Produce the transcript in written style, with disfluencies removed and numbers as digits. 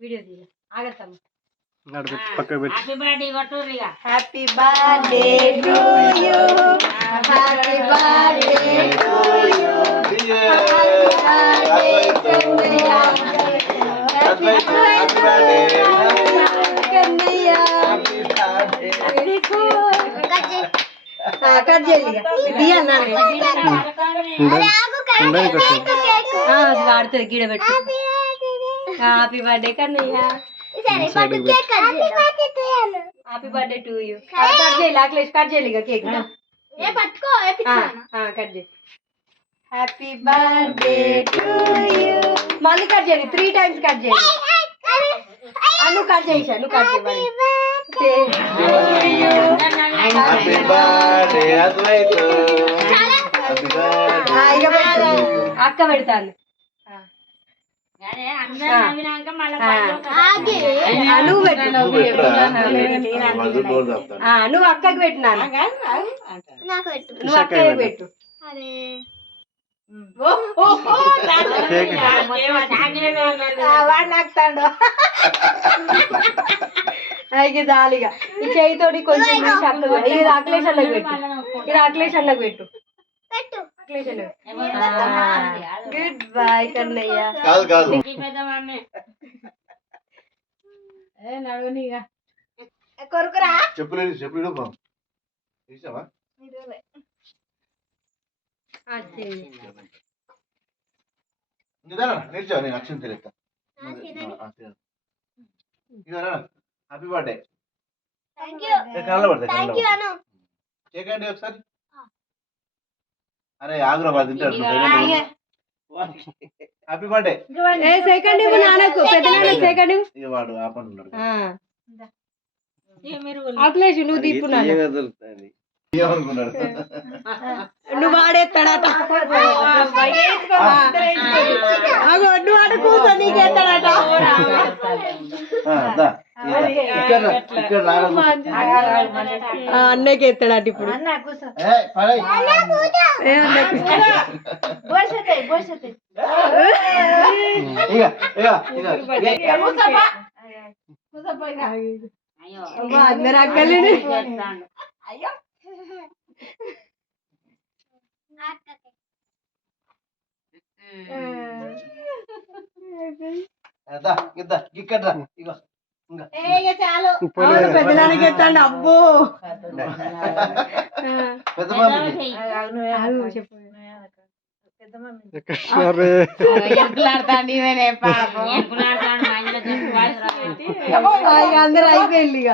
Video తీయ ఆగత్తమ్మ. Happy birthday to you, happy birthday to you, ఆడుతుంది గీడ పెట్టు. Happy birthday Kannayya, happy birthday to you. Cut చేయాలి అఖిలేష్, కట్ చేయాలి ఇక కేక్ కట్ చేయి. Happy birthday to you. మళ్ళీ కట్ చేయాలి 3 times కట్ చేయాలి. నువ్వు కట్ చేసా, నువ్వు కట్ చేయాలి. అక్క పెడతాను. నువ్వు అక్కకి పెట్టినాను, నువ్వు అక్కకి పెట్టు. అయితే జాలిగా ఈ చేయితోటి కొంచెం ఇది అఖిలేష్ అన్నకు పెట్టు, ఇది అఖిలేష్ అన్నకు పెట్టు. Good boy Kannayya. కొరుకురా చెప్పులేదు చెప్పులు నేర్చావు. నేను అక్షరం తెలుస్తా. Happy birthday. కళ్ళ పడతాయి చేయకండి ఒకసారి. అరే ఆగ్రబాద్ తింటాడు. Happy birthday. సెకండ్ నాన్నకు పెద్ద నాన్న సెకండ్ ఇక వాడు ఆపంటున్నాడు. అఖిలేష్ నువ్వు తీసుకున్నాను ఏమనుకున్నాడు. నువ్వు వాడేస్తాడట, నువ్వు ఆడ కూర్చో నీకేస్తాడట. అన్నకి ఎత్తాడట ఇప్పుడు. అందరు అక్కలే పెద్దదానికి ఎత్తాండి. అబ్బో అందరు అయిపోయింది ఇక.